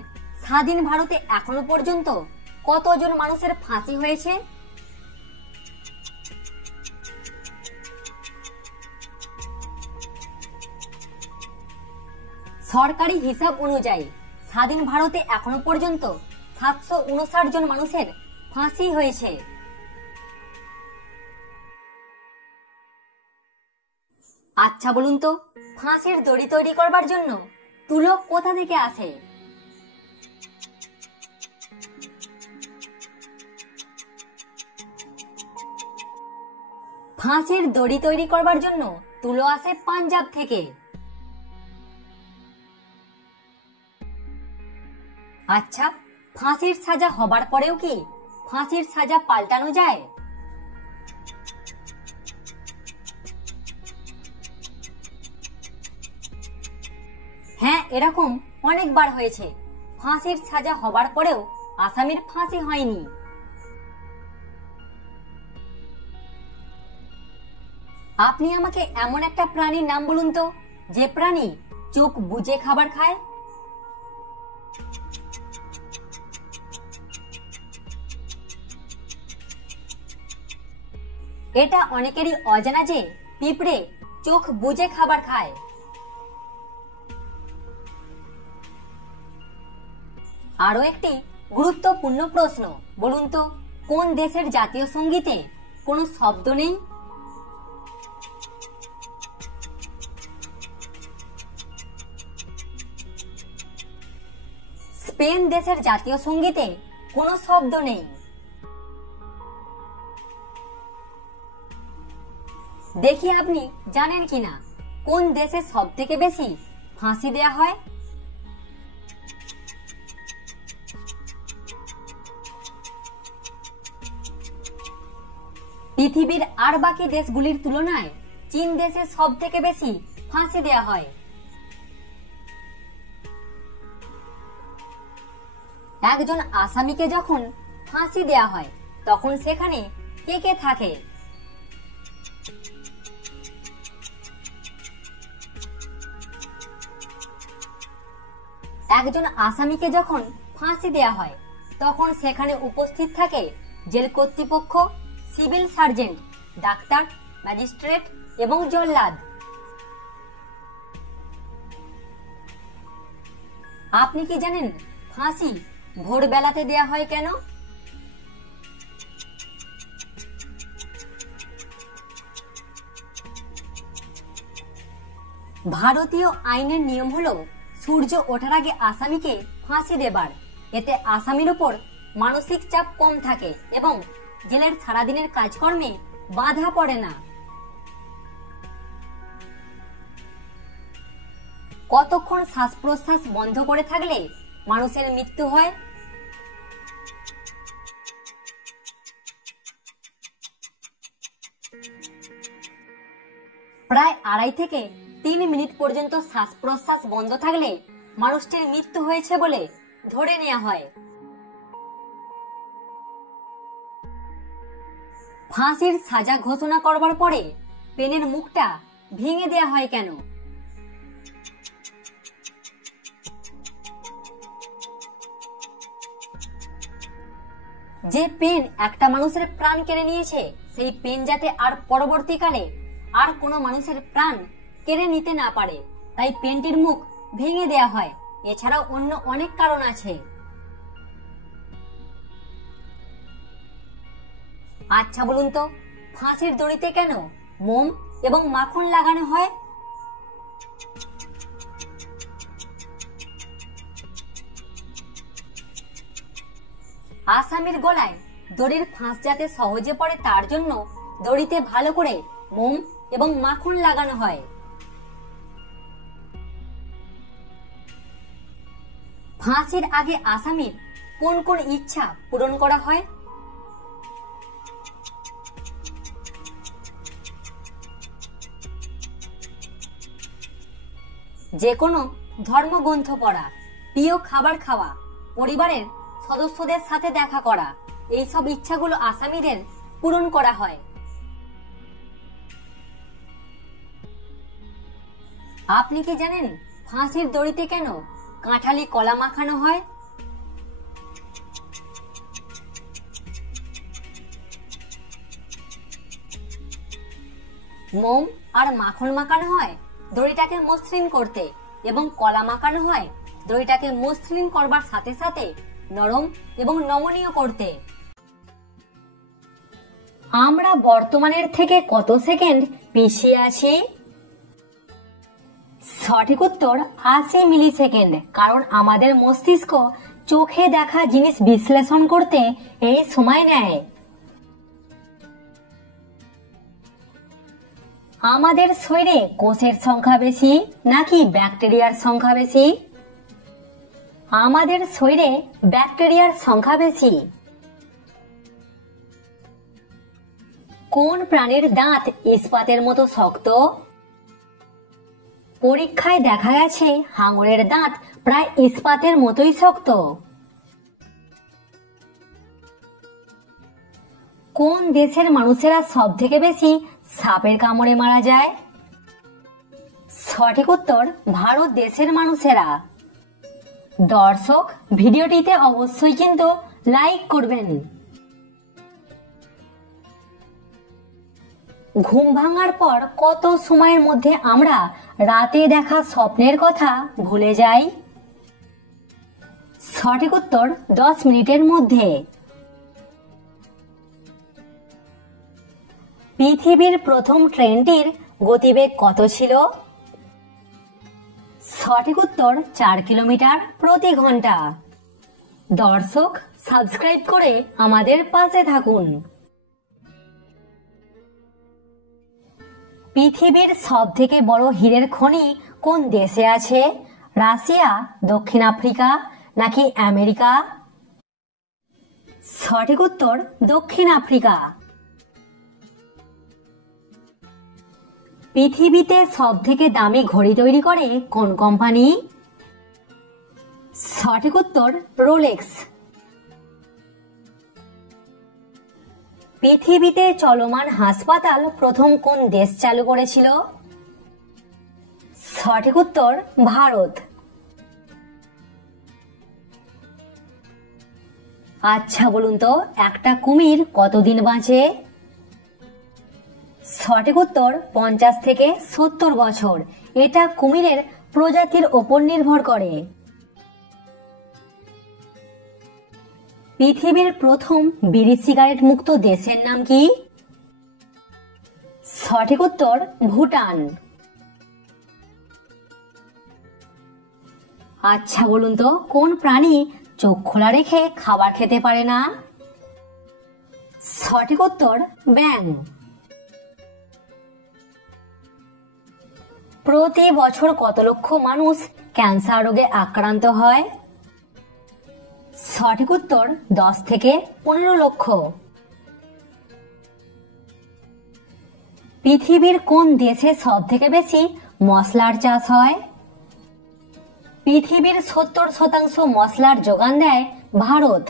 স্বাধীন ভারতে এখনো পর্যন্ত কতজন মানুষের ফাঁসি হয়েছে? সরকারি হিসাব অনুযায়ী স্বাধীন ভারতে এখনো পর্যন্ত 759 জন মানুষের ফাঁসি হয়েছে। আচ্ছা বলুন তো, ফাঁসির দড়ি তৈরি করবার জন্য তুলো কোথা থেকে আসে? ফাঁসির দড়ি তৈরি করবার জন্য তুলো আসে পাঞ্জাব থেকে। আচ্ছা, ফাঁসির সাজা হবার পরেও কি ফাঁসির সাজা পাল্টানো যায়? হ্যাঁ, এরকম অনেকবার হয়েছে। ফাঁসির সাজা হবার পরেও আসামির ফাঁসি হয়নি। আপনি আমাকে এমন একটা প্রাণীর নাম বলুন তো, যে প্রাণী চোখ বুজে খাবার খায়। এটা অনেকেরই অজানা যে পিঁপড়ে চোখ বুজে খাবার খায়। আরো একটি গুরুত্বপূর্ণ প্রশ্ন, বলুন তো কোন দেশের জাতীয় সঙ্গীতে কোনো শব্দ নেই? স্পেন দেশের জাতীয় সঙ্গীতে কোনো শব্দ নেই। দেখি আপনি জানেন কিনা কোন দেশে সব থেকে বেশি ফাঁসি দেয়া হয়? পৃথিবীর আর বাকি দেশগুলির তুলনায় চীন দেশে সব থেকে বেশি ফাঁসি দেয়া হয়। একজন আসামিকে যখন ফাঁসি দেয়া হয় তখন সেখানে কে কে থাকে? একজন আসামিকে যখন ফাঁসি দেয়া হয় তখন সেখানে উপস্থিত থাকে জেল কর্তৃপক্ষ, সিভিল সার্জেন্ট, ডাক্তার, ম্যাজিস্ট্রেট এবং জল্লাদ। আপনি কি জানেন ফাঁসি ভোরবেলাতে দেয়া হয় কেন? ভারতীয় আইনের নিয়ম হলো সূর্য ওঠার আগে আসামিকে ফাঁসি দেবার। এতে আসামির উপর মানসিক চাপ কম থাকে এবং জেলের সারাদিনের কাজকর্মে বাধা পড়ে না। কতক্ষণ শ্বাস প্রশ্বাস বন্ধ করে থাকলে মানুষের মৃত্যু হয়? প্রায় 2.5 থেকে 3 মিনিট পর্যন্ত শ্বাস প্রশ্বাস বন্ধ থাকলে মানুষটির মৃত্যু হয়েছে বলে ধরে নেওয়া হয়। ফাঁসির সাজা ঘোষণা করবার পরে পেনের মুখটা ভেঙে দেয়া হয় কেন? যে পেন একটা মানুষের প্রাণ কেড়ে নিয়েছে সেই পেন যাতে আর পরবর্তীকালে আর কোনো মানুষের প্রাণ কেড়ে নিতে না পারে, তাই পেনটির মুখ ভেঙে দেয়া হয়। এছাড়াও অন্য অনেক কারণ আছে। আচ্ছা বলুন তো ফাঁসির দড়িতে কেন মোম এবং মাখন লাগানো হয়? আসামির গলায় দড়ির ফাঁস যাতে সহজে পড়ে তার জন্য দড়িতে ভালো করে মোম এবং মাখন লাগানো হয়। ফাঁসির আগে আসামির কোন কোন ইচ্ছা পূরণ করা হয়? যে কোনো ধর্মগ্রন্থ পড়া, প্রিয় খাবার খাওয়া, পরিবারের সদস্যদের সাথে দেখা করা, এইসব ইচ্ছাগুলো আসামিদের পূরণ করা হয়। আপনি কি জানেন ফাঁসির দড়িতে কেন কাঁঠালি কলা মাখানো হয়? মোম আর মাখন মাখানো হয় দড়িটাকে মসৃণ করতে এবং কলা মাখানো হয় দড়িটাকে মসৃণ করবার সাথে সাথে নরম এবং নমনীয় করতে। আমরা বর্তমানের থেকে কত সেকেন্ড পিছিয়ে আছি? সঠিক উত্তর 80 মিলি সেকেন্ড, কারণ আমাদের মস্তিষ্ক চোখে দেখা জিনিস বিশ্লেষণ করতে এই সময় নেয়। আমাদের শরীরে কোষের সংখ্যা বেশি নাকি ব্যাকটেরিয়ার সংখ্যা বেশি? আমাদের শরীরে ব্যাকটেরিয়ার সংখ্যা বেশি। কোন প্রাণীর দাঁত ইস্পাতের মতো শক্ত? পরীক্ষায় দেখা গেছে হাঙরের দাঁত প্রায় ইস্পাতের মতোই শক্ত। কোন দেশের মানুষেরা সব থেকে বেশি সাপের কামড়ে মারা যায়? সঠিক উত্তর ভারত দেশের মানুষেরা। দর্শক, ভিডিওটিতে অবশ্যই কিন্তু লাইক করবেন। ঘুম ভাঙার পর কত সময়ের মধ্যে আমরা রাতে দেখা স্বপ্নের কথা ভুলে যাই? সঠিক উত্তর 10 মিনিটের মধ্যে। পৃথিবীর প্রথম ট্রেনটির গতিবেগ কত ছিল? সঠিক উত্তর 4 কিলোমিটার প্রতি ঘন্টা। দর্শক, সাবস্ক্রাইব করে আমাদের পাশে থাকুন। পৃথিবীর সবথেকে বড় হীরের খনি কোন দেশে আছে? রাশিয়া, দক্ষিণ আফ্রিকা নাকি আমেরিকা? সঠিক উত্তর দক্ষিণ আফ্রিকা। পৃথিবীতে সবথেকে দামি ঘড়ি তৈরি করে কোন কোম্পানি? সঠিক উত্তর রোলেক্স। পৃথিবীতে চলমান হাসপাতাল প্রথম কোন দেশ চালু করেছিল? সঠিক উত্তর ভারত। আচ্ছা বলুন তো, একটা কুমির কতদিন বাঁচে? সঠিক উত্তর 50 থেকে 70 বছর। এটা কুমিরের প্রজাতির ওপর নির্ভর করে। পৃথিবীর প্রথম বিড়ি সিগারেট মুক্ত দেশের নাম কি? সঠিক উত্তর ভুটান। আচ্ছা বলুন তো, কোন প্রাণী চোখ খোলা রেখে খাবার খেতে পারে না? সঠিক উত্তর ব্যাঙ। প্রতি বছর কত লক্ষ মানুষ ক্যান্সার রোগে আক্রান্ত হয়? সঠিক উত্তর 10 থেকে 15 লক্ষ। পৃথিবীর কোন দেশে সব থেকে বেশি মশলার চাষ হয়? পৃথিবীর 70% মশলার যোগান দেয় ভারত।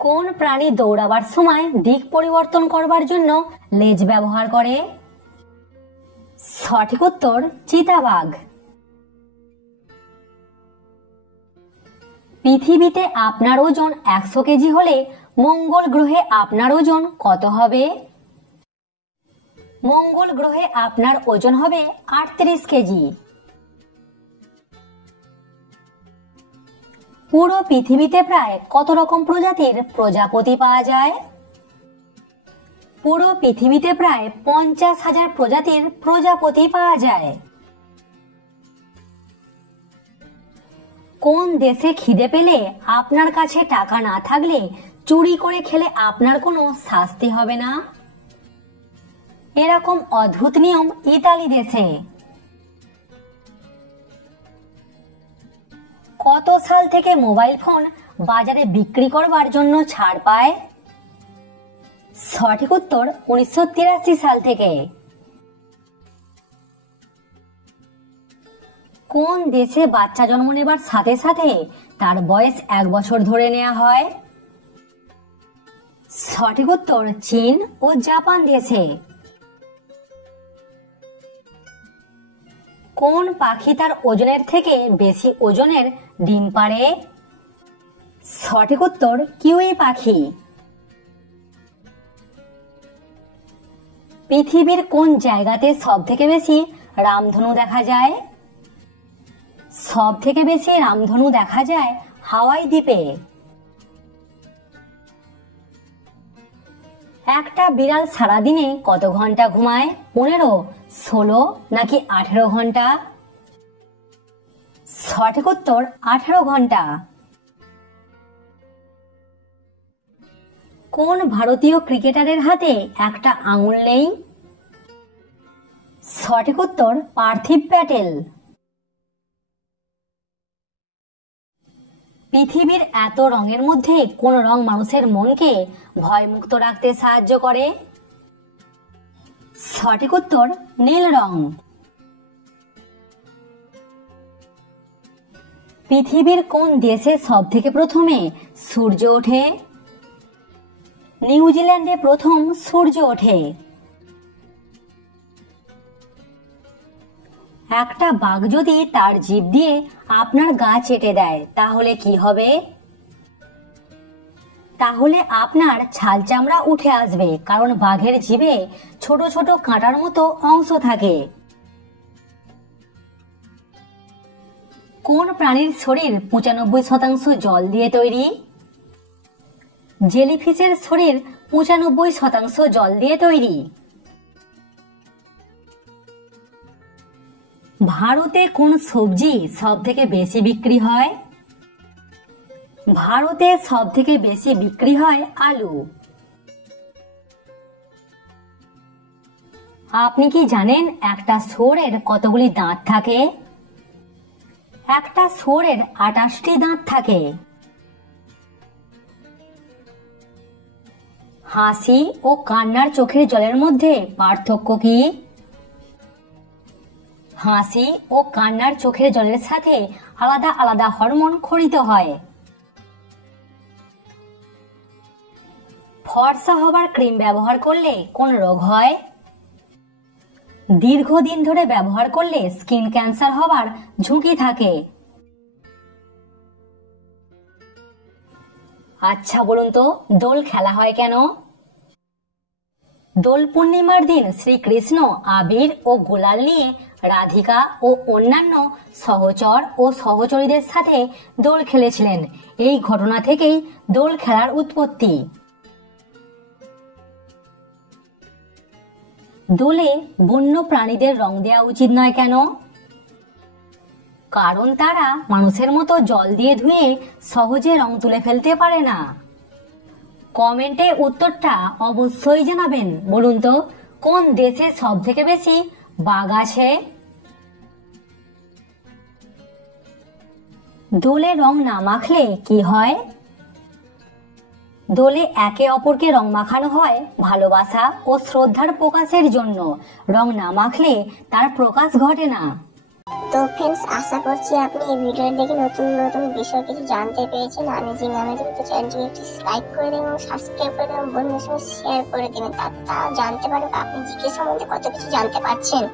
কোন প্রাণী দৌড়াবার সময় দিক পরিবর্তন করবার জন্য লেজ ব্যবহার করে? সঠিক উত্তর চিতাবাঘ। পৃথিবীতে আপনার ওজন 100 কেজি হলে মঙ্গল গ্রহে আপনার ওজন কত হবে? মঙ্গল গ্রহে আপনার ওজন হবে 38 কেজি। পুরো পৃথিবীতে প্রায় কত রকম প্রজাতির প্রজাপতি পাওয়া যায়? পুরো পৃথিবীতে প্রায় 50,000 প্রজাতির প্রজাপতি পাওয়া যায়। কোন দেশে খিদে পেলে আপনার কাছে টাকা না থাকলে চুরি করে খেলে আপনার কোনো শাস্তি হবে না? এরকম অদ্ভুত নিয়ম ইতালি দেশে। কত সাল থেকে মোবাইল ফোন বাজারে বিক্রি করবার জন্য ছাড় পায়? সঠিক উত্তর 1983 সাল থেকে। কোন দেশে বাচ্চা জন্ম নেবার সাথে সাথে তার বয়স 1 বছর ধরে নেওয়া হয়? সঠিক উত্তর চীন ও জাপান দেশে। কোন পাখি তার ওজনের থেকে বেশি ওজনের ডিম পাড়ে? সঠিক উত্তর কিউই পাখি। পৃথিবীর কোন জায়গাতে সব থেকে বেশি রামধনু দেখা যায়? সব থেকে বেশি রামধনু দেখা যায় হাওয়াই দ্বীপে। একটা বিড়াল সারাদিনে কত ঘন্টা ঘুমায়? 15, 16 নাকি 18 ঘন্টা? সঠিক উত্তর 18 ঘন্টা। কোন ভারতীয় ক্রিকেটারের হাতে একটা আঙুল নেই? সঠিক উত্তর পার্থিব প্যাটেল। পৃথিবীর এত রঙের মধ্যে কোন রং মানুষের মনকে ভয়মুক্ত রাখতে সাহায্য করে? সঠিক উত্তর নীল রং। পৃথিবীর কোন দেশে সব থেকে প্রথমে সূর্য ওঠে? নিউজিল্যান্ডে প্রথম সূর্য ওঠে। একটা বাঘ যদি তার জিভ দিয়ে আপনার গা চেটে দেয় তাহলে কি হবে? তাহলে আপনার ছাল চামড়া উঠে আসবে, কারণ বাঘের জিভে ছোট ছোট কাঁটার মতো অংশ থাকে। কোন প্রাণীর শরীর 95% জল দিয়ে তৈরি? জেলিফিশের শরীর 95% জল দিয়ে তৈরি। ভারতে কোন সবজি সব থেকে বেশি বিক্রি হয়? ভারতে সব থেকে বেশি বিক্রি হয় আলু। আপনি কি জানেন একটা শুয়োরের কতগুলি দাঁত থাকে? একটা শুয়োরের 28টি দাঁত থাকে। হাসি ও কান্নার চোখের জলের মধ্যে পার্থক্য কি? হাসি ও কান্নার চোখের জলের সাথে আলাদা আলাদা হরমোন ক্ষরিত হয়। ফর্সা হবার ক্রিম ব্যবহার করলে কোন রোগ হয়? দীর্ঘদিন ধরে ব্যবহার করলে স্কিন ক্যান্সার হবার ঝুঁকি থাকে। আচ্ছা বলুন তো, দোল খেলা হয় কেন? দোল পূর্ণিমার দিন শ্রীকৃষ্ণ আবির ও গুলাল নিয়ে রাধিকা ও অন্যান্য সহচর ও সহচরীদের সাথে দোল খেলেছিলেন। এই ঘটনা থেকেই দোল খেলার উৎপত্তি। দোলে বন্য প্রাণীদের রং দেওয়া উচিত নয় কেন? কারণ তারা মানুষের মতো জল দিয়ে ধুয়ে সহজে রং তুলে ফেলতে পারে না। কমেন্টে উত্তরটা অবশ্যই জানাবেন। বলুন তো, কোন দেশে সব থেকে বেশি বাঘ আছে? দোলে রং না মাখলে কি হয়? দোলে একে অপরকে রং মাখানো হয় ভালোবাসা ও শ্রদ্ধার প্রকাশের জন্য। রং না মাখলে তার প্রকাশ ঘটে না। তো ফ্রেন্ডস, আশা করছি আপনি এই ভিডিও দেখে নতুন নতুন বিষয় কিছু জানতে পেরেছেন। আমি যে চ্যানেলটিকে একটি লাইক করে দেবেন এবং সাবস্ক্রাইব করে দেবেন, বন্ধুদের সঙ্গে শেয়ার করে দেবেন, তা জানতে পারবেন আপনি জিকে সম্বন্ধে কত কিছু জানতে পারছেন।